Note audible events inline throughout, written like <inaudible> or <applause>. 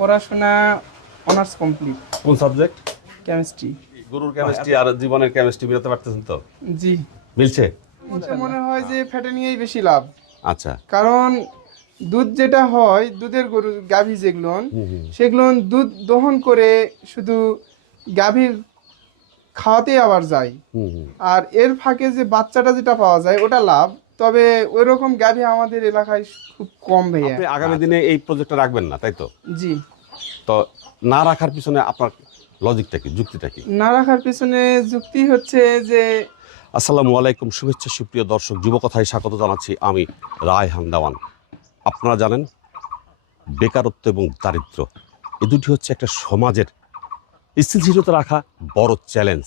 পড়াশোনা honours complete. কোন subject? Chemistry. গরুর কেমিস্ট্রি আর জীবনের কেমিস্ট্রি মিলাতে পারতেছেন তো? জি। মিলছে? মনে হয় যে ফ্যাটে নিয়েই বেশি লাভ। আচ্ছা। কারণ দুধ যেটা হয় দুধের গরু গাভী যেগুলো। সেগুলো দুধ দহন করে শুধু গাভীর খাওয়াতেই আবার যায়। আর এর ফাঁকে যে বাচ্চাটা যেটা পাওয়া যায় ওটা লাভ। তবে ওই রকম গাভী আমাদের এলাকায় খুব কম ভাইয়া। আপনি আগামী দিনে এই প্রজেক্টটা রাখবেন না তাই তো? জি। তো না রাখার পিছনে আপনার লজিকটা কি যুক্তিটা কি? না রাখার পিছনে যুক্তি হচ্ছে যে আসসালামু আলাইকুম শুভেচ্ছা সুপ্রিয় দর্শক যুবকথায় স্বাগত জানাচ্ছি আমি রায় হান্দাওয়ান আপনারা জানেন বেকারত্ব এবং দারিদ্র এ দুটি হচ্ছে একটা সমাজের স্থিতিশীলতা রাখা বড় চ্যালেঞ্জ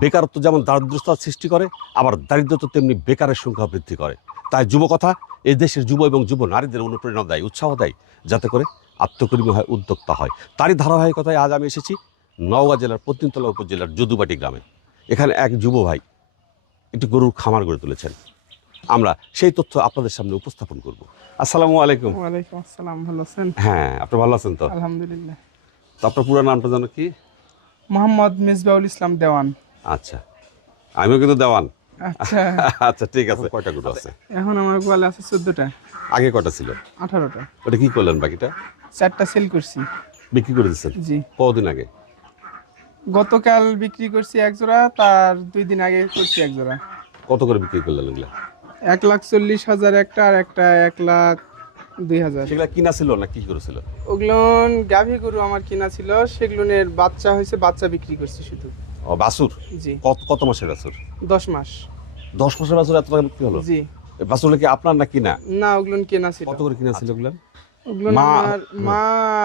বেকারত্ব যেমন দারিদ্রতা সৃষ্টি করে আবার দারিদ্রতা তেমনি বেকারের সংখ্যা বৃদ্ধি করে। তাই যুবকথা এই দেশের যুব এবং যুব নারীদের অনুপ্রেরণা দেয় উৎসাহ দেয় যাতে করে আত্মকর্মী হয় উদ্যোক্তা হয়। তারই ধারাবাহিকতায় আজ আমি এসেছি নওগাঁ জেলার পত্নীতলা উপজেলার যদুবাটি গ্রামে। এখানে এক যুব ভাই একটি গরুর খামার গড়ে তুলেছেন। আমরা সেই তথ্য আপনাদের সামনে উপস্থাপন করব। আসসালামু আলাইকুম। ওয়ালাইকুম আসসালাম ভালো আছেন? হ্যাঁ আপনি ভালো আছেন তো? আলহামদুলিল্লাহ। তো আপনার পুরো নামটা জানো কি? মোহাম্মদ মিসবাউল ইসলাম দেওয়ান। আচ্ছা। আমিও কিন্তু দেওয়ান। আচ্ছা। <laughs> আচ্ছা ঠিক আছে। কয়টা গরু আছে? এখন আমার গোয়ালে আছে চোদ্দটা। আগে কটা ছিল? আঠারোটা। ওটা কি করলেন বাকিটা? চারটা সেল করছি। বিক্রি করে দিচ্ছেন? জি। কদিন আগে? গতকাল বিক্রি করছি এক জোড়া তার দুই দিন আগে করছি এক জোড়া। কত করে বিক্রি করলেন এগুলা? এক লাখ চল্লিশ হাজার একটা আর একটা এক লাখ দুই হাজার। সেগুলা কিনা ছিল না কি করেছিল ওগুলো গাভী গরু আমার কিনা ছিল সেগুলোনের বাচ্চা হয়েছে বাচ্চা বিক্রি করছি শুধু। ও বাসুর জি। কত কত মাসের বাসুর দশ মাস। দশ মাসের বাসুর এত টাকা বিক্রি হলো? জি। বাসুরগুলো কি আপনার না কিনা? না ওগুলো কেনা ছিল। কত করে কিনা ছিল ওগুলা? ওগুলো আমার মা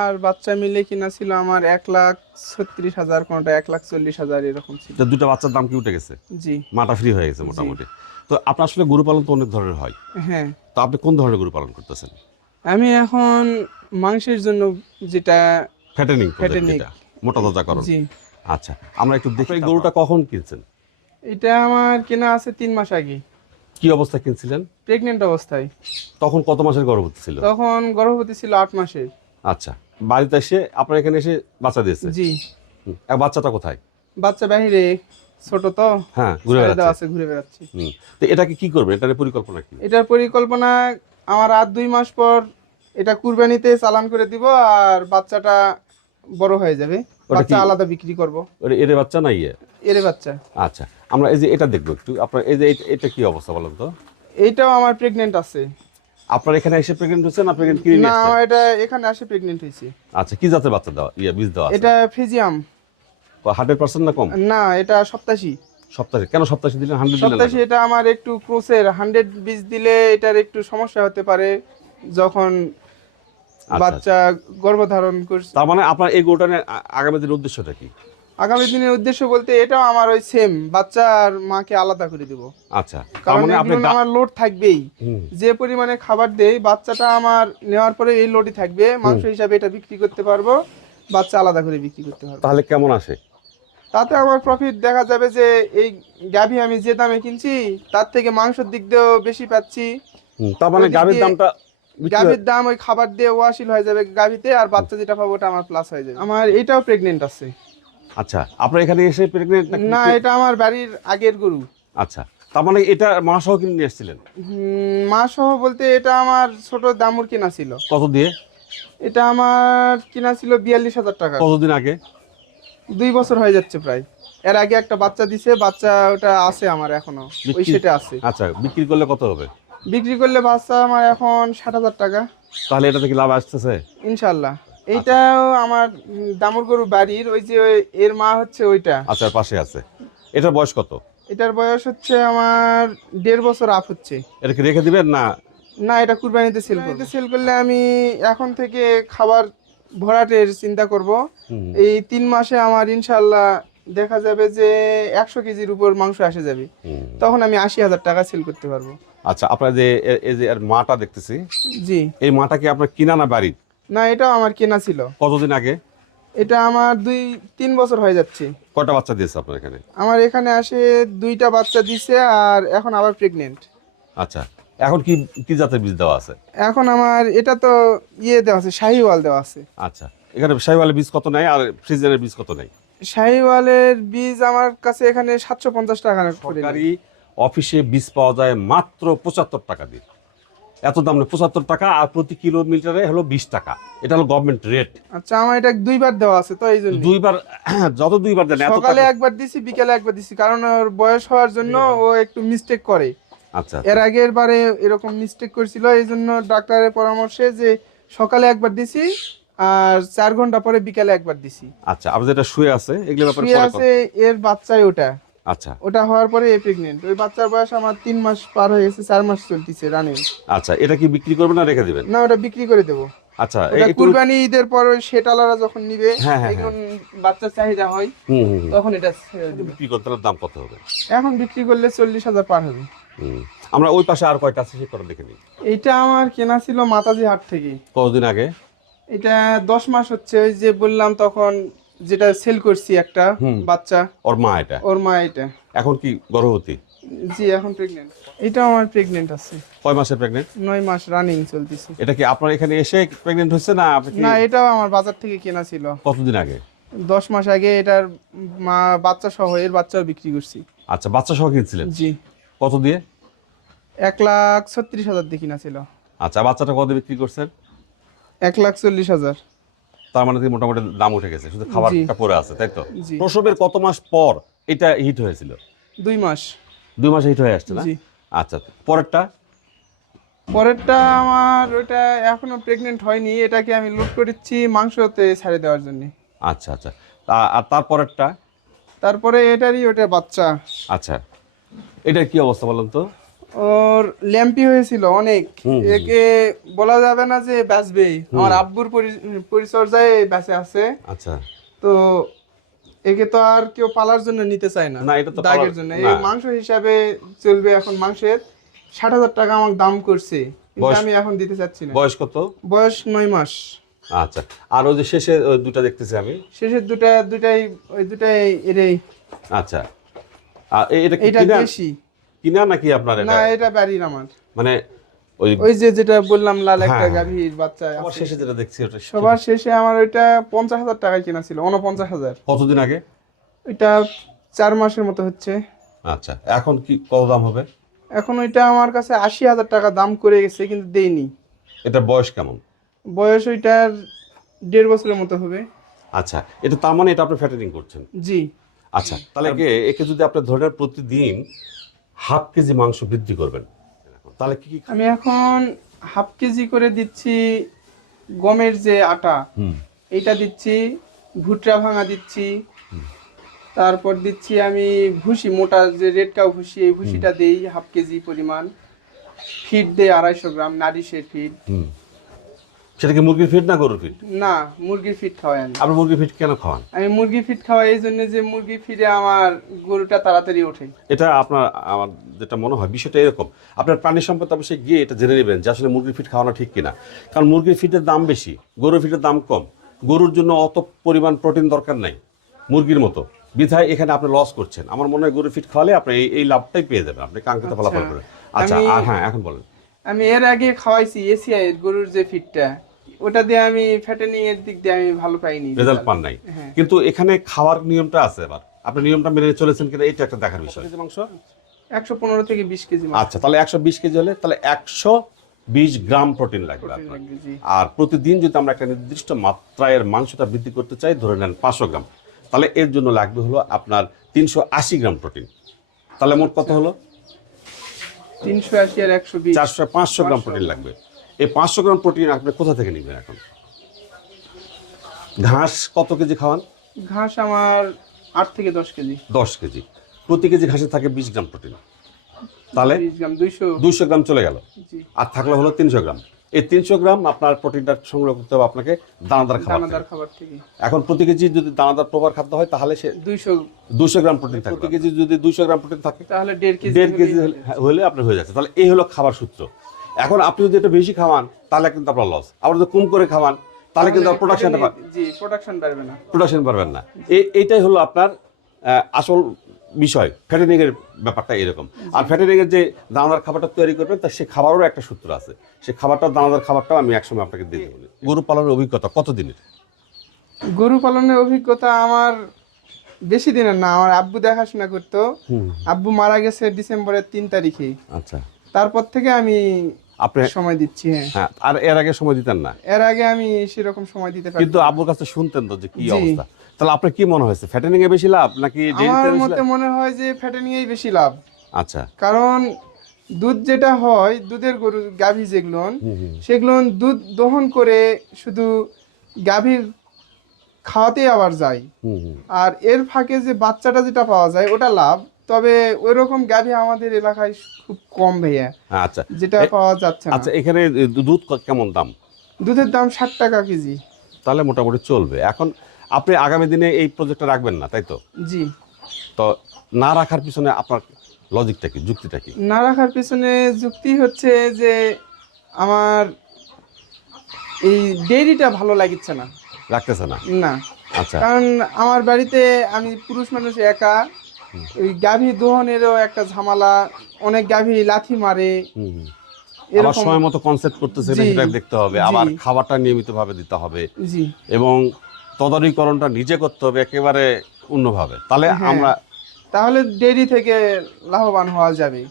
আর বাচ্চা মিলে কিনা ছিল আমার এক লাখ ছত্রিশ হাজার কোনটা এক লাখ চল্লিশ হাজার এরকম ছিল। দুটো বাচ্চার দাম কি উঠে গেছে? জি। মাটা ফ্রি হয়ে গেছে মোটামুটি। তো আপনার আসলে গরু পালন তো অনেক ধরনের হয়। হ্যাঁ। তো আপনি কোন ধরনের গরু পালন করতেছেন? আমি এখন মাংসের জন্য যেটা ফ্যাটেনিং। মোটা তাজা করণ জি। আচ্ছা আমরা একটু দেখি গরুটা কখন কিনছেন? এটা আমার কেনা আছে তিন মাস আগে। কি অবস্থা কিনছিলেন? প্রেগনেন্ট অবস্থায়। তখন কত মাসের গর্ভবতী ছিল? তখন গর্ভবতী ছিল আট মাসের। আচ্ছা বাড়িতে এসে আপনার এখানে এসে বাচ্চা দিয়েছে? জি। বাচ্চাটা কোথায়? বাচ্চা বাহিরে ছোট তো। হ্যাঁ ঘুরে বেড়াচ্ছে। আছে ঘুরে বেড়াচ্ছে। তো এটাকে কি করবে এটার পরিকল্পনা কি? এটার পরিকল্পনা আমার আর দুই মাস পর এটা কুরবানিতে চালান করে দিব আর বাচ্চাটা বড় হয়ে যাবে। বাচ্চা আলাদা বিক্রি করব। এর বাচ্চা না ইয়ে? এরে বাচ্চা। আচ্ছা আমরা এই যে এটা দেখব একটু। আপনার এই যে এটা- কি অবস্থা বলেন তো? এইটাও আমার প্রেগনেন্ট আছে। আপনার এখানে এসে প্রেগনেন্ট হচ্ছে না প্রেগনেন্ট কিনে না? এটা এখানে আসে প্রেগনেন্ট হয়েছে। আচ্ছা কি জাতের বাচ্চা দেওয়া ইয়ে বীজ দেওয়া এটা ফিজিয়াম। হান্ড্রেড পার্সেন্ট না কম? না এটা সপ্তাশি। সপ্তাহে কেন সপ্তাহে দিলেন? হান্ড্রেড সপ্তাশি এটা আমার একটু ক্রোসের হান্ড্রেড বীজ দিলে এটার একটু সমস্যা হতে পারে। যখন। বাচ্চা গর্ভধারণ করছে। তার মানে আপনার এই গরুটা আগামী দিনের উদ্দেশ্যটা কি? আগামী দিনের উদ্দেশ্য বলতে এটাও আমার ওই সেম বাচ্চা আর মাকে আলাদা করে দিব। আচ্ছা কারণ মানে আমার লোড থাকবেই। যে পরিমাণে খাবার দেই বাচ্চাটা আমার নেওয়ার পরে এই লোডই থাকবে। মাংস হিসাবে এটা বিক্রি করতে পারব বাচ্চা আলাদা করে বিক্রি করতে পারব। তাহলে কেমন আসে? তাতে আমার প্রফিট দেখা যাবে যে এই গাভী আমি যে দামে কিনছি তার থেকে মাংসের দিক দিয়েও বেশি পাচ্ছি। তার মানে গাভীর দামটা গাভীর দাম ওই খাবার দিয়ে ওয়াশিল হয়ে যাবে গাভীতে আর বাচ্চা যেটা পাবো ওটা আমার প্লাস হয়ে যাবে। আমার এটাও প্রেগনেন্ট আছে। আচ্ছা আপনার এখানে এসে প্রেগনেন্ট না এটা আমার বাড়ির আগের গরু। আচ্ছা তার মানে এটা মা সহ কিনে নিয়ে এসেছিলেন? হুম, মা সহ বলতে এটা আমার ছোট দামুর কিনা ছিল। কত দিয়ে? এটা আমার কিনা ছিল বিয়াল্লিশ হাজার টাকা। কতদিন আগে? দুই বছর হয়ে যাচ্ছে প্রায়। এর আগে একটা বাচ্চা দিছে বাচ্চা ওটা আছে আমার এখনও। ওই সেটা আছে। আচ্ছা বিক্রি করলে কত হবে? বিক্রি করলে বাচ্চা আমার এখন ষাট হাজার টাকা। তাহলে এটা থেকে লাভ আসতেছে? ইনশাল্লাহ এইটাও আমার দামুর গরু বাড়ির ওই যে ওই- এর মা হচ্ছে ওইটা। আচ্ছা পাশে আছে। এটার বয়স কত? এটার বয়স হচ্ছে আমার দেড় বছর আপ হচ্ছে। এটাকে রেখে দিবেন না? না এটা কুরবানিতে সেল করতে সেল করলে আমি এখন থেকে খাবার ভরাটের চিন্তা করব। এই তিন মাসে আমার ইনশাল্লাহ দেখা যাবে যে একশো কেজির উপর মাংস আসে যাবে। তখন আমি আশি হাজার টাকা সেল করতে পারব। আচ্ছা আপনার যে এই যে মাটা দেখতেছি জি। এই মাটা কি আপনার কিনা না বাড়ির? না এটাও আমার কেনা ছিল। কতদিন আগে? এটা আমার দুই তিন বছর হয়ে যাচ্ছে। কটা বাচ্চা দিয়েছে আপনার এখানে? আমার এখানে আসে দুইটা বাচ্চা দিছে আর এখন আবার প্রেগনেন্ট আচ্ছা এখন কি কি জাতের বীজ দেওয়া আছে? এখন আমার এটা তো ইয়ে দেওয়া আছে শাহিওয়াল দেওয়া আছে। আচ্ছা এখানে শাহিওয়ালের বীজ কত নেয় আর ফ্রিজের বীজ কত নেয় শাহিওয়ালের বীজ আমার কাছে এখানে সাতশো পঞ্চাশ টাকা করে সরকারি অফিসে বীজ পাওয়া যায় মাত্র পঁচাত্তর টাকা দিয়ে। এত দাম নেই পঁচাত্তর টাকা আর প্রতি কিলোমিটারে হলো বিশ টাকা। এটা হলো গভর্নমেন্ট রেট আচ্ছা আমার এটা দুইবার দেওয়া আছে তো এই জন্য দুইবার <clears throat> যত দুইবার দেন সকালে একবার দিছি বিকেলে একবার দিছি কারণ ওর বয়স হওয়ার জন্য ও একটু মিস্টেক করে। আচ্ছা এর আগের বারে এরকম মিস্টেক করেছিল এই জন্য ডাক্তারের পরামর্শে যে সকালে একবার দিছি আর চার ঘণ্টা পরে বিকেলে একবার দিছি। আচ্ছা আপনার যেটা শুয়ে আছে এগুলো ব্যাপারে শুয়ে আছে এর বাচ্চাই ওটা। আচ্ছা। ওটা হওয়ার পরে এ প্রেগনেন্ট ওই বাচ্চার বয়স আমার তিন মাস পার হয়ে গেছে চার মাস চলতেছে রানিং আচ্ছা এটা কি বিক্রি করবেন না রেখে দিবেন? না ওটা বিক্রি করে দেবো। আচ্ছা ওটা কুরবানি ঈদের পর ওই সেটালারা যখন নিবে হ্যাঁ, হ্যাঁ, এখন বাচ্চার চাহিদা হয়। তখন এটা বিক্রি করতে দাম কত হবে? এখন বিক্রি করলে চল্লিশ হাজার পার হবে। আমরা ওই পাশে আর কয়টা আছে সে করে দেখে নিই। এইটা আমার কেনা ছিল মাতাজি হাট থেকে কতদিন আগে? এটা দশ মাস হচ্ছে ওই যে বললাম তখন যেটা সেল করছি একটা বাচ্চা। ওর মা এটা? ওর মা এটা। এখন কি গর্ভবতী? জি এখন প্রেগনেন্ট এটাও আমার প্রেগনেন্ট আছে। কয় মাসের প্রেগনেন্ট নয় মাস রানিং চলতেছে। এটা কি আপনার এখানে এসে প্রেগনেন্ট হচ্ছে না না এটাও আমার বাজার থেকে কেনা ছিল। কতদিন আগে? দশ মাস আগে এটার মা বাচ্চা সহ এর বাচ্চাও বিক্রি করছি। আচ্ছা বাচ্চা সহ কিনছিলেন? জি। কত দিয়ে? এক লাখ ছত্রিশ হাজার দিয়ে কিনা ছিল। আচ্ছা বাচ্চাটা কত দিয়ে বিক্রি করছেন? এক লাখ চল্লিশ হাজার। তার মানে মোটামুটি দাম উঠে গেছে শুধু খাবারটা পরে আছে তাই তো? প্রসবের কত মাস পর এটা হিট হয়েছিল? দুই মাস। দুই মাস হিট হয়ে আসছে না? আচ্ছা পরেরটা? পরেরটা আমার ওইটা এখনও প্রেগনেন্ট হয়নি এটাকে আমি লোড করেছি মাংসতে ছাড়ে দেওয়ার জন্য। আচ্ছা আচ্ছা। তা- আর তারপরেরটা তারপরে এটারই ওটা বাচ্চা। আচ্ছা। এটার কি অবস্থা বলেন তো? ওর ল্যাম্পি হয়েছিল অনেক। একে বলা যাবে না যে বাঁচবে আমার আব্বুর পরিচর্যায় বেঁচে আছে। আচ্ছা। তো একে তো আর কেউ পালার জন্য নিতে চায় না। দাগের জন্য। এই মাংস হিসাবে চলবে এখন মাংসের। ষাট হাজার টাকা আমার দাম করছে। আমি এখন দিতে চাচ্ছি না। বয়স কত? বয়স নয় মাস। আচ্ছা। আর ওই যে শেষে ওই দুটা দেখতেছি আমি। শেষের দুটা দুটাই ওই দুটাই এটাই আচ্ছা। এটা কি এটা বেশি কিনা নাকি আপনার এটা? না এটা বাড়ির আমার। মানে ওই ওই যে যেটা বললাম লাল একটা হ্যাঁ। গাভীর বাচ্চা সবার আছে। শেষে যেটা দেখছি ওটা সবার শেষে আমার ওইটা পঞ্চাশ হাজার টাকায় কেনা ছিল উনপঞ্চাশ হাজার। কতদিন আগে? ওইটা চার মাসের মতো হচ্ছে। আচ্ছা এখন কি কত দাম হবে? এখন ওইটা আমার কাছে আশি হাজার টাকা দাম করে গেছে কিন্তু দেইনি এটা বয়স কেমন? বয়স ওইটার দেড় বছরের মতো হবে। আচ্ছা এটা তার মানে এটা আপনি ফ্যাটারিং করছেন? জি। আচ্ছা তাহলে একে একে যদি আপনি ধরে প্রতিদিন হাফ কেজি মাংস বৃদ্ধি করবেন। তাহলে কি কি আমি এখন হাফ কেজি করে দিচ্ছি গমের যে আটা এটা এইটা দিচ্ছি ভুট্টা ভাঙা দিচ্ছি তারপর দিচ্ছি আমি ভুসি মোটা যে রেড কাউ ভুসি এই ভুসিটা দিই হাফ কেজি পরিমাণ। ফিড দেই আড়াইশো গ্রাম নারিশের ফিড সেটা কি মুরগির ফিট না গরুর ফিট না মুরগির ফিট খাওয়াই আমি। আপনি মুরগির ফিট কেন খাওয়ান? আমি মুরগি ফিট খাওয়াই এই জন্য যে মুরগি ফিডে আমার গরুটা তাড়াতাড়ি ওঠে। এটা আপনার আমার যেটা মনে হয় বিষয়টা এরকম। আপনার প্রাণী সম্পদ অবশ্যই গিয়ে এটা জেনে নেবেন যে আসলে মুরগির ফিট খাওয়ানো ঠিক কিনা। কারণ মুরগির ফিটের দাম বেশি গরুর ফিটের দাম কম। গরুর জন্য অত পরিমাণ প্রোটিন দরকার নাই মুরগির মতো। বিধায় এখানে আপনি লস করছেন। আমার মনে হয় গরুর ফিট খাওয়ালে আপনি এই এই লাভটাই পেয়ে যাবেন আপনি কাঙ্ক্ষিত ফলাফল আচ্ছা। করে। আচ্ছা আর হ্যাঁ এখন বলেন। আমি এর আগে খাওয়াইছি এসিআই গরুর যে ফিডটা ওটা দিয়ে আমি ফ্যাটেনিং এর দিক দিয়ে আমি ভালো পাইনি। রেজাল্ট পান নাই। হ্যাঁ। কিন্তু এখানে খাওয়ার নিয়মটা আছে এবার। আপনি নিয়মটা মেনে চলেছেন কিনা এটা একটা দেখার বিষয়। মাংস? একশো পনেরো থেকে বিশ কেজি আচ্ছা তাহলে একশো বিশ কেজি হলে তাহলে একশো বিশ গ্রাম প্রোটিন লাগবে আপনার। আর প্রতিদিন যদি আমরা একটা নির্দিষ্ট মাত্রায় মাংসটা বৃদ্ধি করতে চাই ধরে নেন পাঁচশো গ্রাম তাহলে এর জন্য লাগবে হলো আপনার তিনশো আশি গ্রাম প্রোটিন। তাহলে মোট কত হলো? তিনশো আশি আর একশো বিশ। চারশো পাঁচশো গ্রাম প্রোটিন লাগবে। এই পাঁচশো গ্রাম প্রোটিন আপনি কোথা থেকে নেবেন এখন? ঘাস কত কেজি খাওয়ান? ঘাস আমার আট থেকে দশ কেজি। দশ কেজি। প্রতি কেজি ঘাসে থাকে বিশ গ্রাম প্রোটিন। তাহলে? দুইশো। দুইশো গ্রাম চলে গেল। আর থাকল হলো তিনশো গ্রাম। এই তিনশো গ্রাম আপনার প্রোটিনটা সংগ্রহ করতে হবে আপনাকে দানাদার খাবার দানাদার খাবার থেকে। এখন প্রতি কেজি যদি দানাদার প্রকার খাদ্য হয় তাহলে সে দুইশো দুশো গ্রাম প্রোটিন থাকে প্রতি কেজি যদি দুশো গ্রাম প্রোটিন থাকে তাহলে দেড় কেজি দেড় কেজি হলে আপনার হয়ে যাচ্ছে। তাহলে এই হলো খাবার সূত্র। এখন আপনি যদি এটা বেশি খাওয়ান তাহলে কিন্তু আপনার লস আবার যদি কম করে খাওয়ান তাহলে কিন্তু প্রোডাকশনটা জি প্রোডাকশন বাড়বে না। প্রোডাকশন পারবেন না। এইটাই হলো আপনার আসল বিষয়। ফ্যাটেনিং এর ব্যাপারটা এরকম। আর ফ্যাটেনিং এর যে দানাদার খাবারটা তৈরি করবেন তার সে খাবারেরও একটা সূত্র আছে। সে খাবারটা দানাদার খাবারটাও আমি একসময় আপনাকে দিয়ে দেবো। গরু পালনের অভিজ্ঞতা কতদিনের? গরু পালনের অভিজ্ঞতা আমার বেশি দিনের না। আমার আব্বু দেখাশোনা করতো। আব্বু মারা গেছে ডিসেম্বরের তিন তারিখে। আচ্ছা। তারপর থেকে আমি আপনি সময় দিচ্ছি হ্যাঁ। হ্যাঁ আর এর আগে সময় দিতেন না? এর আগে আমি সেরকম সময় দিতে পারি কিন্তু আব্বুর কাছে শুনতেন তো যে কি অবস্থা। তাহলে আপনার কি মনে হয়েছে? ফ্যাটেনিং এ বেশি লাভ নাকি আমার মতে মনে হয় যে ফ্যাটে নিয়েই বেশি লাভ। আচ্ছা। কারণ দুধ যেটা হয় দুধের গরু গাভী যেগুলো। সেগুলো দুধ দহন করে শুধু গাভীর খাওয়াতে আবার যায়। আর এর ফাঁকে যে বাচ্চাটা যেটা পাওয়া যায় ওটা লাভ। তবে ওই রকম গাভী আমাদের এলাকায় খুব কম ভাইয়া আচ্ছা। যেটা পাওয়া যাচ্ছে না। আচ্ছা এখানে দুধ কেমন দাম? দুধের দাম ষাট টাকা কেজি। তাহলে মোটামুটি চলবে। এখন আপনি আগামী দিনে এই প্রজেক্টটা রাখবেন না তাই তো? জি। তো না রাখার পিছনে আপনার লজিকটা কি যুক্তিটা কি? না রাখার পিছনে যুক্তি হচ্ছে যে আমার এই ডেইরিটা ভালো লাগিচ্ছে না। রাখতেছে না? না। আচ্ছা। কারণ আমার বাড়িতে আমি পুরুষ মানুষ একা ওই গাভী দোহনেরও একটা ঝামেলা অনেক গাভী লাথি মারে। আবার সময় মতো কনসেপ্ট করতেছে সেটা দেখতে হবে। আবার খাবারটা নিয়মিত ভাবে দিতে হবে। জি। এবং তদারীকরণটা নিজে করতে হবে একেবারে অন্যভাবে। তাহলে হ্যাঁ। আমরা তাহলে ডেইরি থেকে লাভবান হওয়া যাবে।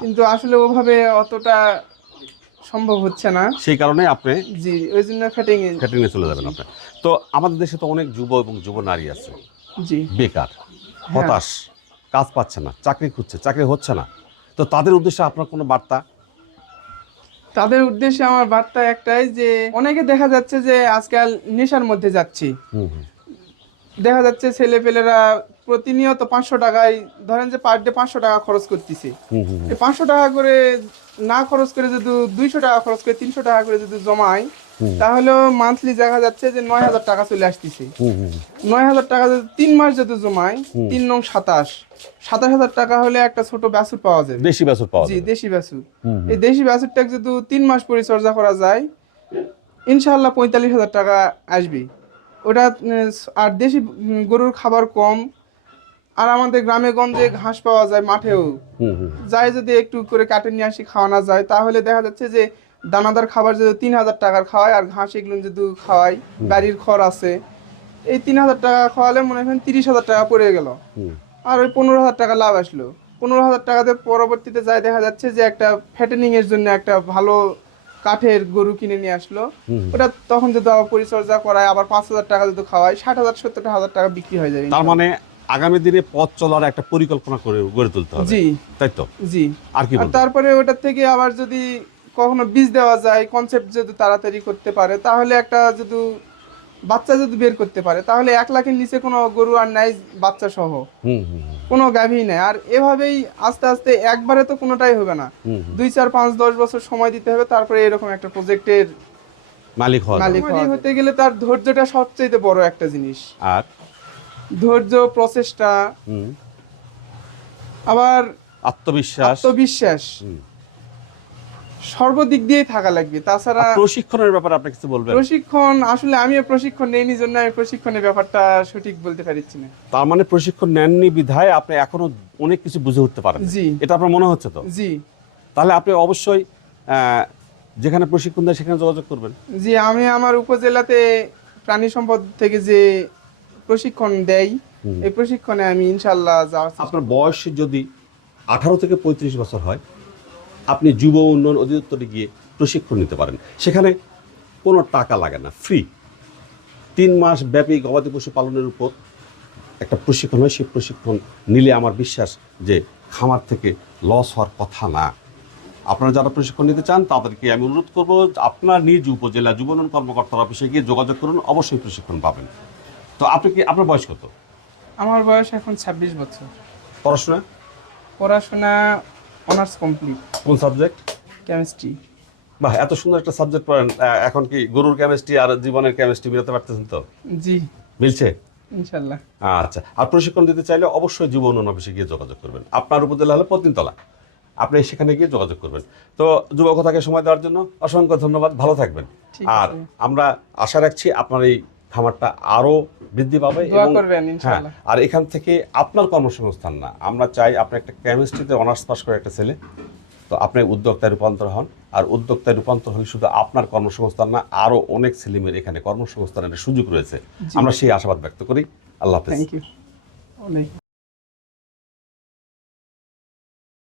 কিন্তু আসলে ওভাবে অতটা সম্ভব হচ্ছে না। সেই কারণে আপনি জি ওই জন্য ফ্যাটিং ক্যাটারিংয়ে চলে যাবেন আপনি। তো আমাদের দেশে তো অনেক যুব এবং যুব নারী আছে। জি। বেকার হ্যাঁ। হতাশ। কাজ পাচ্ছে না চাকরি খুঁজছে চাকরি হচ্ছে না। তো তাদের উদ্দেশ্যে আপনার কোনো বার্তা? তাদের উদ্দেশ্যে আমার বার্তা একটাই যে অনেকে দেখা যাচ্ছে যে আজকাল নেশার মধ্যে যাচ্ছি। দেখা যাচ্ছে ছেলে পেলেরা প্রতিনিয়ত পাঁচশো টাকায় ধরেন যে পার ডে পাঁচশো টাকা খরচ করতেছে। পাঁচশো টাকা করে না খরচ করে যদি দুইশো টাকা খরচ করে তিনশো টাকা করে যদি জমায়। তাহলে মান্থলি দেখা যাচ্ছে যে নয় হাজার টাকা চলে আসতেছে। নয় হাজার টাকা যদি তিন মাস যদি জমায় তিন নং সাতাশ। সাতাশ হাজার টাকা হলে একটা ছোট ব্যাসুর পাওয়া যাবে। দেশি বছর পাওয়া জি দেশি ব্যাসুর। এই দেশি ব্যাসুরটাকে যদি তিন মাস পরিচর্যা করা যায় ইনশাল্লাহ পঁয়তাল্লিশ হাজার টাকা আসবে। ওটা আর দেশি গরুর খাবার কম। আর আমাদের গ্রামে গঞ্জে ঘাস পাওয়া যায় মাঠেও। যাই যদি একটু করে কাটে নিয়ে আসি খাওয়ানো যায় তাহলে দেখা যাচ্ছে যে দানাদার খাবার যদি তিন হাজার টাকার খাওয়ায় আর ঘাস এগুলো যদি খাওয়াই বাড়ির খড় আছে এই তিন হাজার টাকা খাওয়ালে মনে হয় তিরিশ হাজার টাকা পড়ে গেল। আর ওই পনেরো হাজার টাকা লাভ আসলো। পনেরো হাজার টাকাতে পরবর্তীতে যাই দেখা যাচ্ছে যে একটা ফ্যাটেনিং এর জন্য একটা ভালো কাঠের গরু কিনে নিয়ে আসলো। ওটা তখন যদি আবার পরিচর্যা করায় আবার পাঁচ হাজার টাকা যদি খাওয়ায় ষাট হাজার সত্তর হাজার টাকা বিক্রি হয়ে যাবে তার মানে আগামী দিনে পথ চলার একটা পরিকল্পনা করে গড়ে তুলতে হবে। জি। তাই তো? জি। আর কি তারপরে ওটার থেকে আবার যদি কখনো বীজ দেওয়া যায় কনসেপ্ট যদি তাড়াতাড়ি করতে পারে তাহলে একটা যদি বাচ্চা যদি বের করতে পারে তাহলে এক লাখের নিচে কোনো গরু আর নাই বাচ্চা সহ। কোনো গাভী নেই। আর এভাবেই আস্তে আস্তে একবারে তো কোনোটাই হবে না। দুই চার পাঁচ দশ বছর সময় দিতে হবে তারপরে এরকম একটা প্রজেক্টের মালিক হওয়া মালিক হতে গেলে তার ধৈর্যটা সবচেয়ে বড় একটা জিনিস। আর? ধৈর্য প্রচেষ্টা হুম, আবার আত্মবিশ্বাস। আত্মবিশ্বাস। সর্বদিক দিয়েই থাকা লাগবে। তাছাড়া প্রশিক্ষণের ব্যাপারে আপনি কিছু বলবেন? প্রশিক্ষণ আসলে আমিও প্রশিক্ষণ নেইনি জন্য আমি প্রশিক্ষণের ব্যাপারটা সঠিক বলতে পারছি না। তার মানে প্রশিক্ষণ নেননি বিধায় আপনি এখনও অনেক কিছু বুঝে উঠতে পারেন জি। এটা আপনার মনে হচ্ছে তো? জি। তাহলে আপনি অবশ্যই যেখানে প্রশিক্ষণ দেয় সেখানে যোগাযোগ করবেন। জি আমি আমার উপজেলাতে প্রাণী সম্পদ থেকে যে প্রশিক্ষণ দেয় এই প্রশিক্ষণে আমি ইনশাল্লাহ যাওয়ার আপনার বয়স যদি আঠারো থেকে পঁয়ত্রিশ বছর হয় আপনি যুব উন্নয়ন অধিদপ্তরে গিয়ে প্রশিক্ষণ নিতে পারেন। সেখানে কোনো টাকা লাগে না ফ্রি তিন মাস ব্যাপী গবাদি পশু পালনের উপর একটা প্রশিক্ষণ হয়। সেই প্রশিক্ষণ নিলে আমার বিশ্বাস যে খামার থেকে লস হওয়ার কথা না। আপনারা যারা প্রশিক্ষণ নিতে চান তাদেরকে আমি অনুরোধ করব আপনার নিজ উপজেলা যুব উন্নয়ন কর্মকর্তার অফিসে গিয়ে যোগাযোগ করুন অবশ্যই প্রশিক্ষণ পাবেন। তো আপনি কি আপনার বয়স কত? আমার বয়স এখন ছাব্বিশ বছর। পড়াশোনা? পড়াশোনা অনার্স কমপ্লিট কোন সাবজেক্ট কেমিস্ট্রি বাহ এত সুন্দর একটা সাবজেক্ট পড়েন। এখন কি গরুর কেমিস্ট্রি আর জীবনের কেমিস্ট্রি মিলাতে পারতেছেন তো? জি। মিলছে? ইনশাল্লাহ। আচ্ছা আর প্রশিক্ষণ দিতে চাইলে অবশ্যই যুব উন্নয়ন অফিসে গিয়ে যোগাযোগ করবেন। আপনার উপজেলা হলে পতিনতলা আপনি সেখানে গিয়ে যোগাযোগ করবেন। তো যুবক যুবকতাকে সময় দেওয়ার জন্য অসংখ্য ধন্যবাদ। ভালো থাকবেন। আর আমরা আশা রাখছি আপনার এই খামারটা আরও বৃদ্ধি পাবে এবং হ্যাঁ আর এখান থেকে আপনার কর্মসংস্থান না। আমরা চাই আপনি একটা কেমিস্ট্রিতে অনার্স পাস করে একটা ছেলে। তো আপনি উদ্যোক্তায় রূপান্তর হন। আর উদ্যোক্তায় রূপান্তর হলে শুধু আপনার কর্মসংস্থান না আরও অনেক ছেলেমেয়ের এখানে কর্মসংস্থানের সুযোগ রয়েছে। আমরা সেই আশাবাদ ব্যক্ত করি। আল্লাহ হাফেজ। থ্যাংক ইউ অনেক